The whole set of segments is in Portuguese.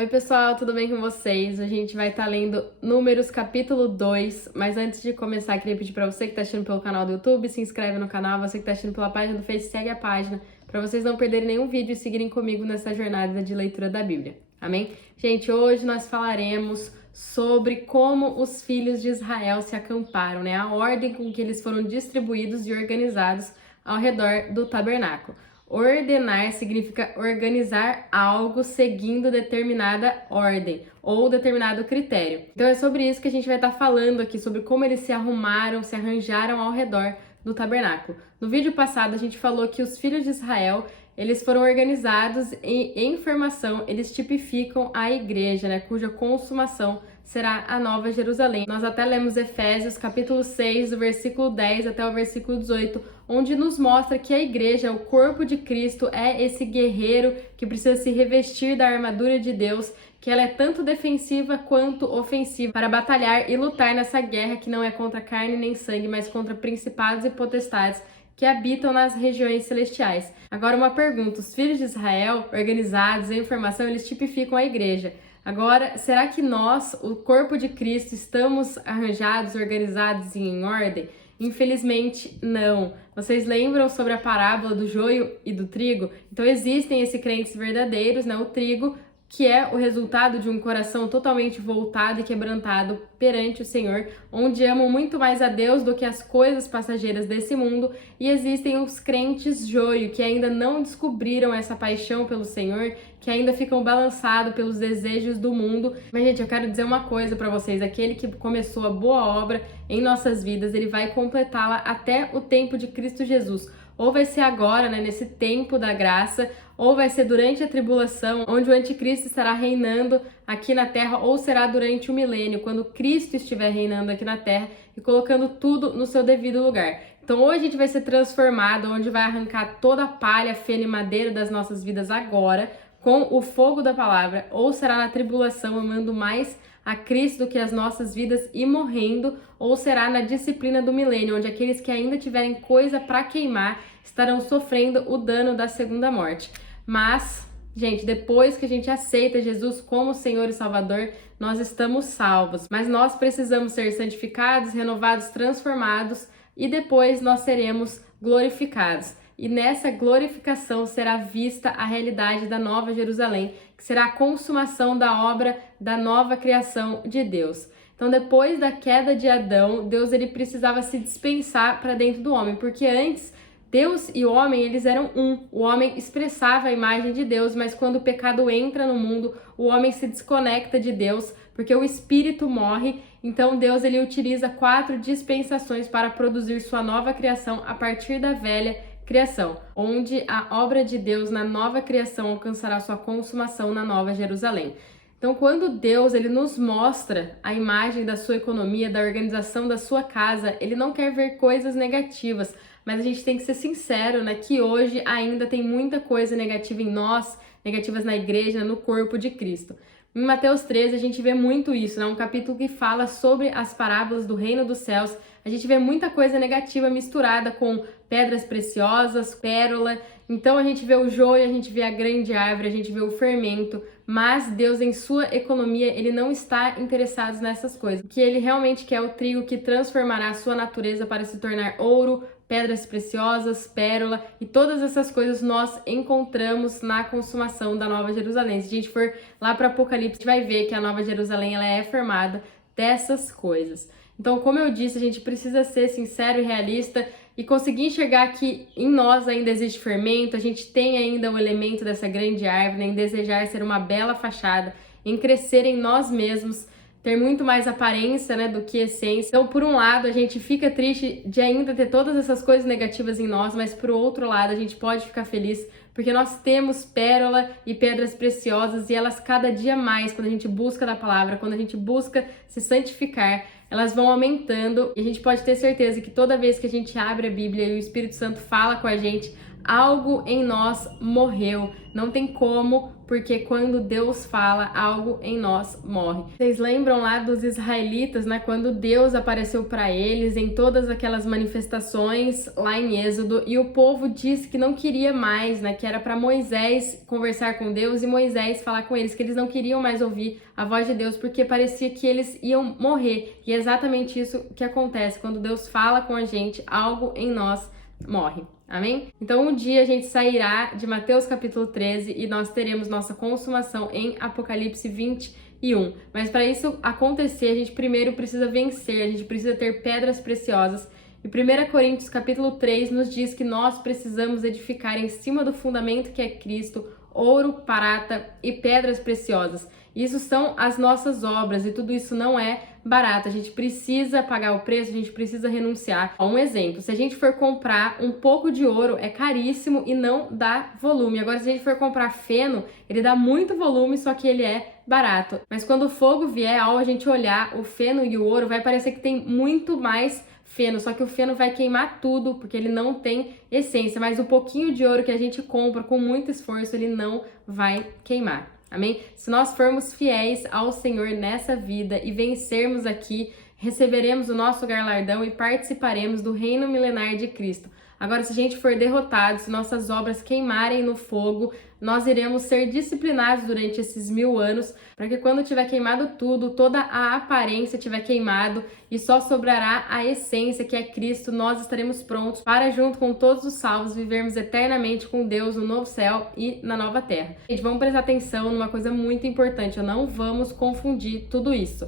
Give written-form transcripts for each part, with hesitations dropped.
Oi pessoal, tudo bem com vocês? A gente vai estar lendo Números capítulo 2, mas antes de começar, queria pedir para você que está assistindo pelo canal do YouTube, se inscreve no canal, você que está assistindo pela página do Face, segue a página, para vocês não perderem nenhum vídeo e seguirem comigo nessa jornada de leitura da Bíblia, amém? Gente, hoje nós falaremos sobre como os filhos de Israel se acamparam, né? A ordem com que eles foram distribuídos e organizados ao redor do tabernáculo. Ordenar significa organizar algo seguindo determinada ordem ou determinado critério. Então é sobre isso que a gente vai estar falando aqui, sobre como eles se arrumaram, se arranjaram ao redor do tabernáculo. No vídeo passado a gente falou que os filhos de Israel, eles foram organizados e em formação, eles tipificam a igreja, né, cuja consumação será a Nova Jerusalém. Nós até lemos Efésios capítulo 6, do versículo 10 até o versículo 18, onde nos mostra que a igreja, o corpo de Cristo, é esse guerreiro que precisa se revestir da armadura de Deus, que ela é tanto defensiva quanto ofensiva para batalhar e lutar nessa guerra que não é contra carne nem sangue, mas contra principados e potestades que habitam nas regiões celestiais. Agora uma pergunta, os filhos de Israel, organizados em formação, eles tipificam a igreja. Agora, será que nós, o corpo de Cristo, estamos arranjados, organizados e em ordem? Infelizmente, não. Vocês lembram sobre a parábola do joio e do trigo? Então existem esses crentes verdadeiros, né? O trigo, que é o resultado de um coração totalmente voltado e quebrantado perante o Senhor, onde amam muito mais a Deus do que as coisas passageiras desse mundo, e existem os crentes joio, que ainda não descobriram essa paixão pelo Senhor, que ainda ficam balançados pelos desejos do mundo. Mas, gente, eu quero dizer uma coisa para vocês, aquele que começou a boa obra em nossas vidas, ele vai completá-la até o tempo de Cristo Jesus. Ou vai ser agora, né, nesse tempo da graça, ou vai ser durante a tribulação, onde o anticristo estará reinando aqui na terra, ou será durante o milênio, quando Cristo estiver reinando aqui na terra e colocando tudo no seu devido lugar. Então, ou a gente vai ser transformado, onde vai arrancar toda a palha, feno e madeira das nossas vidas agora, com o fogo da palavra, ou será na tribulação, amando mais a Cristo do que as nossas vidas e morrendo, ou será na disciplina do milênio, onde aqueles que ainda tiverem coisa para queimar estarão sofrendo o dano da segunda morte. Mas, gente, depois que a gente aceita Jesus como Senhor e Salvador, nós estamos salvos. Mas nós precisamos ser santificados, renovados, transformados, e depois nós seremos glorificados. E nessa glorificação será vista a realidade da Nova Jerusalém, que será a consumação da obra da nova criação de Deus. Então, depois da queda de Adão, Deus ele precisava se dispensar para dentro do homem, porque antes Deus e o homem, eles eram um. O homem expressava a imagem de Deus, mas quando o pecado entra no mundo, o homem se desconecta de Deus, porque o espírito morre. Então Deus ele utiliza 4 dispensações para produzir sua nova criação a partir da velha criação, onde a obra de Deus na nova criação alcançará sua consumação na Nova Jerusalém. Então, quando Deus ele nos mostra a imagem da sua economia, da organização da sua casa, ele não quer ver coisas negativas, mas a gente tem que ser sincero, né, que hoje ainda tem muita coisa negativa em nós, negativas na igreja, no corpo de Cristo. Em Mateus 13 a gente vê muito isso, né, um capítulo que fala sobre as parábolas do reino dos céus. A gente vê muita coisa negativa misturada com pedras preciosas, pérola. Então a gente vê o joio, a gente vê a grande árvore, a gente vê o fermento, mas Deus em sua economia, ele não está interessado nessas coisas. O que ele realmente quer é o trigo que transformará a sua natureza para se tornar ouro, pedras preciosas, pérola, e todas essas coisas nós encontramos na consumação da Nova Jerusalém. Se a gente for lá para Apocalipse, a gente vai ver que a Nova Jerusalém ela é formada dessas coisas. Então, como eu disse, a gente precisa ser sincero e realista e conseguir enxergar que em nós ainda existe fermento, a gente tem ainda o elemento dessa grande árvore, em desejar ser uma bela fachada, em crescer em nós mesmos, ter muito mais aparência, né, do que essência. Então, por um lado, a gente fica triste de ainda ter todas essas coisas negativas em nós, mas por outro lado, a gente pode ficar feliz porque nós temos pérola e pedras preciosas e elas cada dia mais, quando a gente busca da palavra, quando a gente busca se santificar, elas vão aumentando e a gente pode ter certeza que toda vez que a gente abre a Bíblia e o Espírito Santo fala com a gente, algo em nós morreu. Não tem como, porque quando Deus fala, algo em nós morre. Vocês lembram lá dos israelitas, né? Quando Deus apareceu para eles em todas aquelas manifestações lá em Êxodo, e o povo disse que não queria mais, né? Que era para Moisés conversar com Deus e Moisés falar com eles, que eles não queriam mais ouvir a voz de Deus, porque parecia que eles iam morrer. E é exatamente isso que acontece. Quando Deus fala com a gente, algo em nós morre. Amém? Então um dia a gente sairá de Mateus capítulo 13 e nós teremos nossa consumação em Apocalipse 21. Mas para isso acontecer, a gente primeiro precisa vencer, a gente precisa ter pedras preciosas. E 1 Coríntios capítulo 3 nos diz que nós precisamos edificar em cima do fundamento que é Cristo, ouro, prata e pedras preciosas. Isso são as nossas obras e tudo isso não é barato. A gente precisa pagar o preço, a gente precisa renunciar. Um exemplo, se a gente for comprar um pouco de ouro, é caríssimo e não dá volume. Agora, se a gente for comprar feno, ele dá muito volume, só que ele é barato. Mas quando o fogo vier, ao a gente olhar o feno e o ouro, vai parecer que tem muito mais feno, só que o feno vai queimar tudo, porque ele não tem essência, mas o pouquinho de ouro que a gente compra com muito esforço, ele não vai queimar. Amém? Se nós formos fiéis ao Senhor nessa vida e vencermos aqui, receberemos o nosso galardão e participaremos do reino milenar de Cristo. Agora, se a gente for derrotado, se nossas obras queimarem no fogo, nós iremos ser disciplinados durante esses 1000 anos, para que quando tiver queimado tudo, toda a aparência tiver queimado e só sobrará a essência, que é Cristo, nós estaremos prontos para, junto com todos os salvos, vivermos eternamente com Deus no novo céu e na nova terra. Gente, vamos prestar atenção numa coisa muito importante, não vamos confundir tudo isso.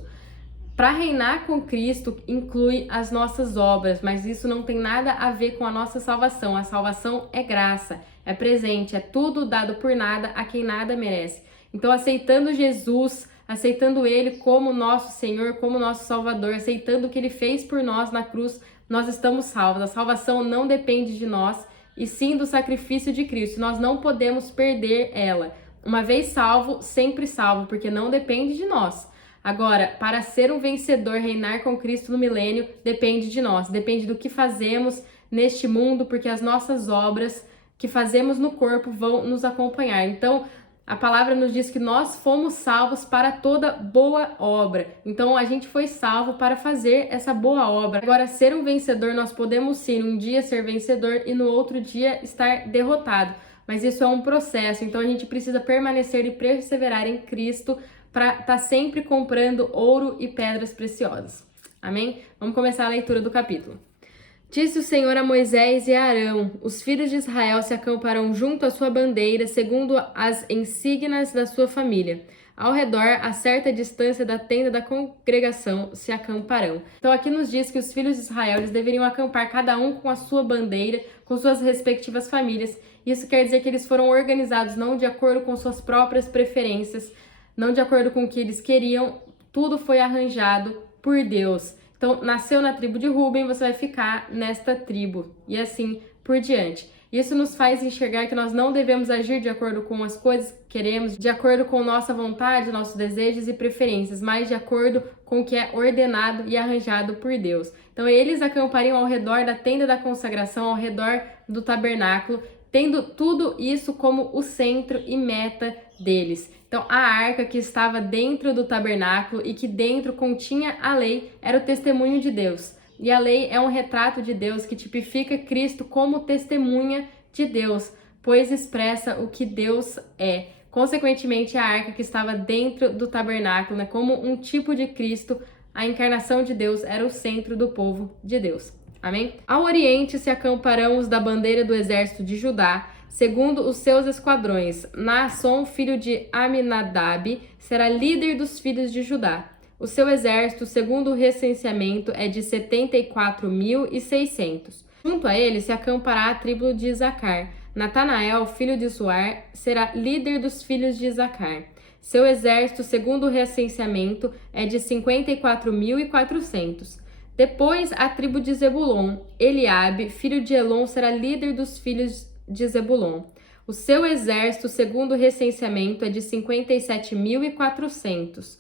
Para reinar com Cristo inclui as nossas obras, mas isso não tem nada a ver com a nossa salvação. A salvação é graça, é presente, é tudo dado por nada a quem nada merece. Então, aceitando Jesus, aceitando Ele como nosso Senhor, como nosso Salvador, aceitando o que Ele fez por nós na cruz, nós estamos salvos. A salvação não depende de nós, e sim do sacrifício de Cristo. Nós não podemos perder ela. Uma vez salvo, sempre salvo, porque não depende de nós. Agora, para ser um vencedor, reinar com Cristo no milênio, depende de nós, depende do que fazemos neste mundo, porque as nossas obras que fazemos no corpo vão nos acompanhar. Então, a palavra nos diz que nós fomos salvos para toda boa obra. Então, a gente foi salvo para fazer essa boa obra. Agora, ser um vencedor, nós podemos sim, um dia ser vencedor e no outro dia estar derrotado. Mas isso é um processo, então a gente precisa permanecer e perseverar em Cristo para estar sempre comprando ouro e pedras preciosas. Amém? Vamos começar a leitura do capítulo. Disse o Senhor a Moisés e a Arão: os filhos de Israel se acamparão junto à sua bandeira, segundo as insígnias da sua família. Ao redor, a certa distância da tenda da congregação, se acamparão. Então aqui nos diz que os filhos de Israel eles deveriam acampar cada um com a sua bandeira, com suas respectivas famílias. Isso quer dizer que eles foram organizados não de acordo com suas próprias preferências, não de acordo com o que eles queriam, tudo foi arranjado por Deus. Então, nasceu na tribo de Ruben, você vai ficar nesta tribo, e assim por diante. Isso nos faz enxergar que nós não devemos agir de acordo com as coisas que queremos, de acordo com nossa vontade, nossos desejos e preferências, mas de acordo com o que é ordenado e arranjado por Deus. Então, eles acampariam ao redor da tenda da consagração, ao redor do tabernáculo, tendo tudo isso como o centro e meta deles. Então, a arca que estava dentro do tabernáculo e que dentro continha a lei era o testemunho de Deus. E a lei é um retrato de Deus que tipifica Cristo como testemunha de Deus, pois expressa o que Deus é. Consequentemente, a arca que estava dentro do tabernáculo, né, como um tipo de Cristo, a encarnação de Deus era o centro do povo de Deus. Amém? Ao oriente se acamparão os da bandeira do exército de Judá, segundo os seus esquadrões. Naasson, filho de Aminadab, será líder dos filhos de Judá. O seu exército, segundo o recenseamento, é de 74.600. Junto a ele se acampará a tribo de Isacar. Natanael, filho de Suar, será líder dos filhos de Isacar. Seu exército, segundo o recenseamento, é de 54.400. Depois, a tribo de Zebulon. Eliabe, filho de Elon, será líder dos filhos de Zebulon. O seu exército, segundo o recenseamento, é de 57.400.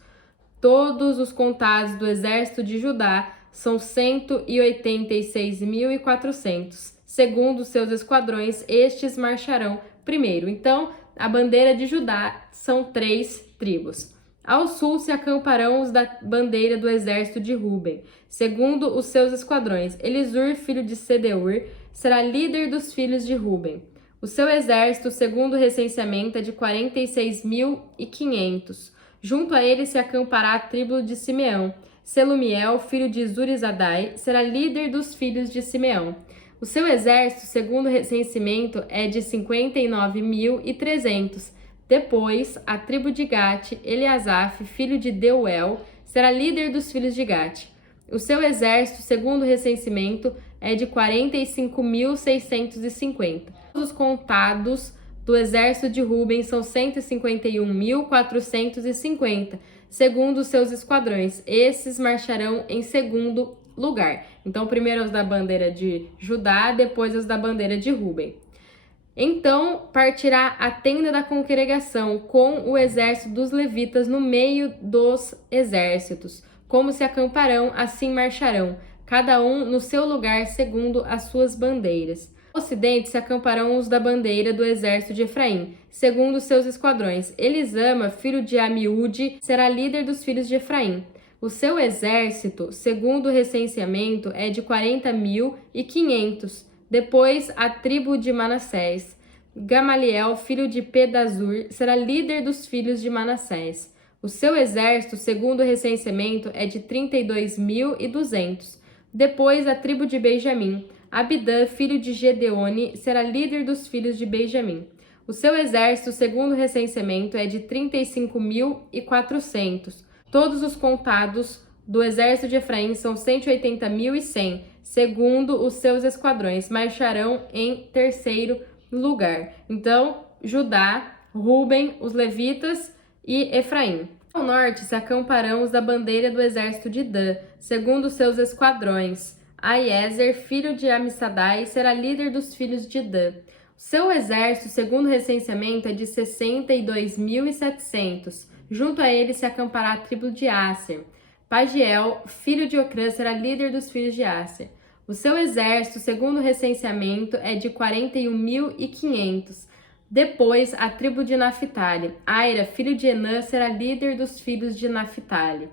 Todos os contados do exército de Judá são 186.400, segundo os seus esquadrões, estes marcharão primeiro. Então, a bandeira de Judá são 3 tribos. Ao sul se acamparão os da bandeira do exército de Ruben, segundo os seus esquadrões. Elisur, filho de Sedeur, será líder dos filhos de Ruben. O seu exército, segundo o recenseamento, é de 46.500. Junto a ele se acampará a tribo de Simeão. Selumiel, filho de Zurizadai, será líder dos filhos de Simeão. O seu exército, segundo o recenseamento, é de 59.300. Depois, a tribo de Gate, Eliasaf, filho de Deuel, será líder dos filhos de Gate. O seu exército, segundo o recenseamento, é de 45.650. Os contados do exército de Ruben são 151.450, segundo os seus esquadrões. Esses marcharão em segundo lugar. Então, primeiro os da bandeira de Judá, depois os da bandeira de Ruben. Então partirá a tenda da congregação com o exército dos levitas no meio dos exércitos. Como se acamparão, assim marcharão, cada um no seu lugar segundo as suas bandeiras. No ocidente se acamparão os da bandeira do exército de Efraim, segundo os seus esquadrões. Elisama, filho de Amiúde, será líder dos filhos de Efraim. O seu exército, segundo o recenseamento, é de 40.500. Depois, a tribo de Manassés. Gamaliel, filho de Pedazur, será líder dos filhos de Manassés. O seu exército, segundo o recenseamento, é de 32.200. Depois, a tribo de Benjamim. Abidã, filho de Gedeone, será líder dos filhos de Benjamim. O seu exército, segundo o recenseamento, é de 35.400. Todos os contados do exército de Efraim são 180.100, segundo os seus esquadrões, marcharão em terceiro lugar. Então, Judá, Ruben, os levitas e Efraim. Ao norte se acamparão os da bandeira do exército de Dan, segundo os seus esquadrões. Aiezer, filho de Amissadai, será líder dos filhos de Dan. Seu exército, segundo o recenseamento, é de 62.700. Junto a ele se acampará a tribo de Asser. Pagiel, filho de Ocrã, será líder dos filhos de Asser. O seu exército, segundo o recenseamento, é de 41.500. Depois, a tribo de Naphtali. Aira, filho de Enã, será líder dos filhos de Naphtali.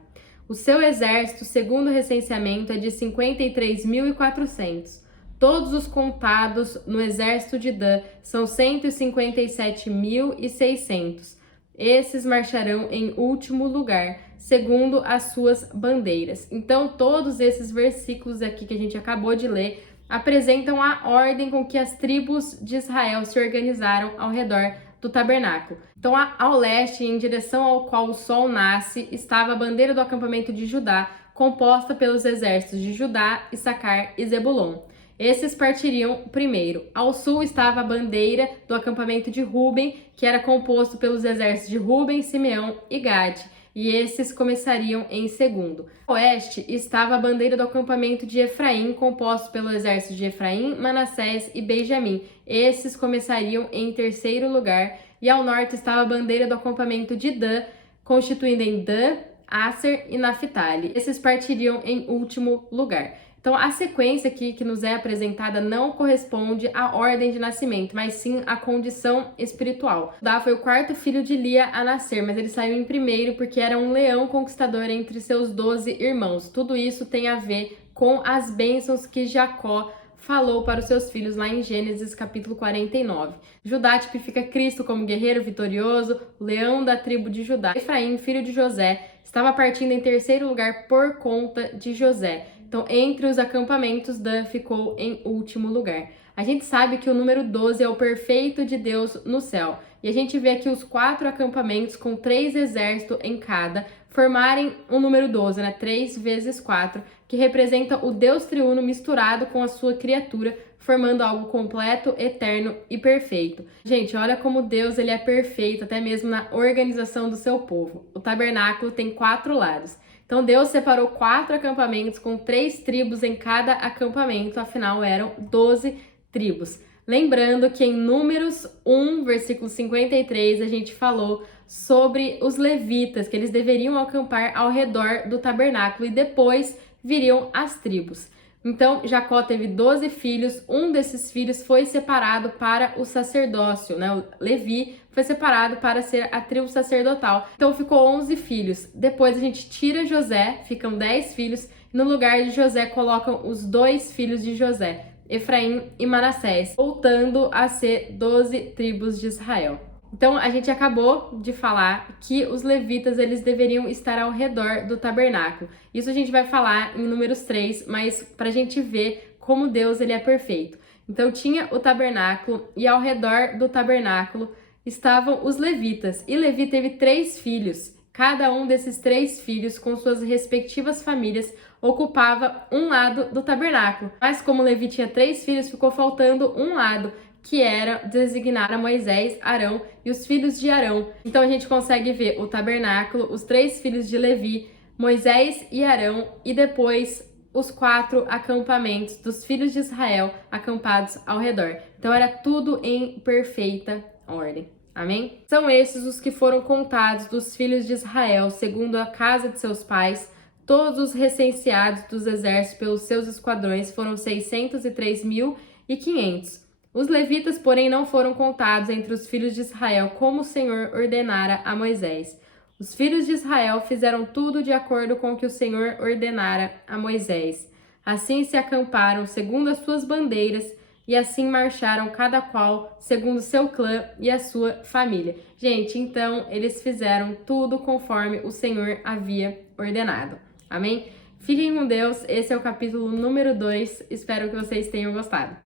O seu exército, segundo o recenseamento, é de 53.400. Todos os contados no exército de Dan são 157.600. Esses marcharão em último lugar, segundo as suas bandeiras. Então, todos esses versículos aqui que a gente acabou de ler apresentam a ordem com que as tribos de Israel se organizaram ao redor do tabernáculo. Então, ao leste, em direção ao qual o sol nasce, estava a bandeira do acampamento de Judá, composta pelos exércitos de Judá, Issacar e Zebulon. Esses partiriam primeiro. Ao sul estava a bandeira do acampamento de Ruben, que era composto pelos exércitos de Ruben, Simeão e Gade, e esses começariam em segundo. Ao oeste estava a bandeira do acampamento de Efraim, composto pelo exército de Efraim, Manassés e Benjamim. Esses começariam em terceiro lugar. E ao norte estava a bandeira do acampamento de Dan, constituindo em Dan, Asser e Naphtali. Esses partiriam em último lugar. Então, a sequência aqui que nos é apresentada não corresponde à ordem de nascimento, mas sim à condição espiritual. Judá foi o quarto filho de Lia a nascer, mas ele saiu em primeiro porque era um leão conquistador entre seus 12 irmãos. Tudo isso tem a ver com as bênçãos que Jacó falou para os seus filhos lá em Gênesis capítulo 49. Judá tipifica Cristo como guerreiro vitorioso, o leão da tribo de Judá. Efraim, filho de José, estava partindo em terceiro lugar por conta de José. Então, entre os acampamentos, Dan ficou em último lugar. A gente sabe que o número 12 é o perfeito de Deus no céu. E a gente vê aqui os 4 acampamentos com 3 exércitos em cada, formarem o número 12, né? 3 vezes 4, que representa o Deus triuno misturado com a sua criatura, formando algo completo, eterno e perfeito. Gente, olha como Deus ele é perfeito, até mesmo na organização do seu povo. O tabernáculo tem 4 lados. Então, Deus separou 4 acampamentos com 3 tribos em cada acampamento, afinal eram 12 tribos. Lembrando que em Números 1, versículo 53, a gente falou sobre os levitas, que eles deveriam acampar ao redor do tabernáculo e depois viriam as tribos. Então, Jacó teve 12 filhos, um desses filhos foi separado para o sacerdócio, né? O Levi foi separado para ser a tribo sacerdotal. Então, ficou 11 filhos. Depois, a gente tira José, ficam 10 filhos. E no lugar de José, colocam os 2 filhos de José, Efraim e Manassés, voltando a ser 12 tribos de Israel. Então, a gente acabou de falar que os levitas, eles deveriam estar ao redor do tabernáculo. Isso a gente vai falar em Números 3, mas para a gente ver como Deus ele é perfeito. Então, tinha o tabernáculo e ao redor do tabernáculo estavam os levitas. E Levi teve 3 filhos. Cada um desses 3 filhos, com suas respectivas famílias, ocupava um lado do tabernáculo. Mas como Levi tinha 3 filhos, ficou faltando um lado, que era designar a Moisés, Arão e os filhos de Arão. Então a gente consegue ver o tabernáculo, os 3 filhos de Levi, Moisés e Arão, e depois os 4 acampamentos dos filhos de Israel acampados ao redor. Então era tudo em perfeita ordem. Amém? São esses os que foram contados dos filhos de Israel, segundo a casa de seus pais. Todos os recenseados dos exércitos pelos seus esquadrões foram 603.500. Os levitas, porém, não foram contados entre os filhos de Israel, como o Senhor ordenara a Moisés. Os filhos de Israel fizeram tudo de acordo com o que o Senhor ordenara a Moisés. Assim se acamparam segundo as suas bandeiras, e assim marcharam cada qual segundo seu clã e a sua família. Gente, então eles fizeram tudo conforme o Senhor havia ordenado. Amém? Fiquem com Deus, esse é o capítulo número 2, espero que vocês tenham gostado.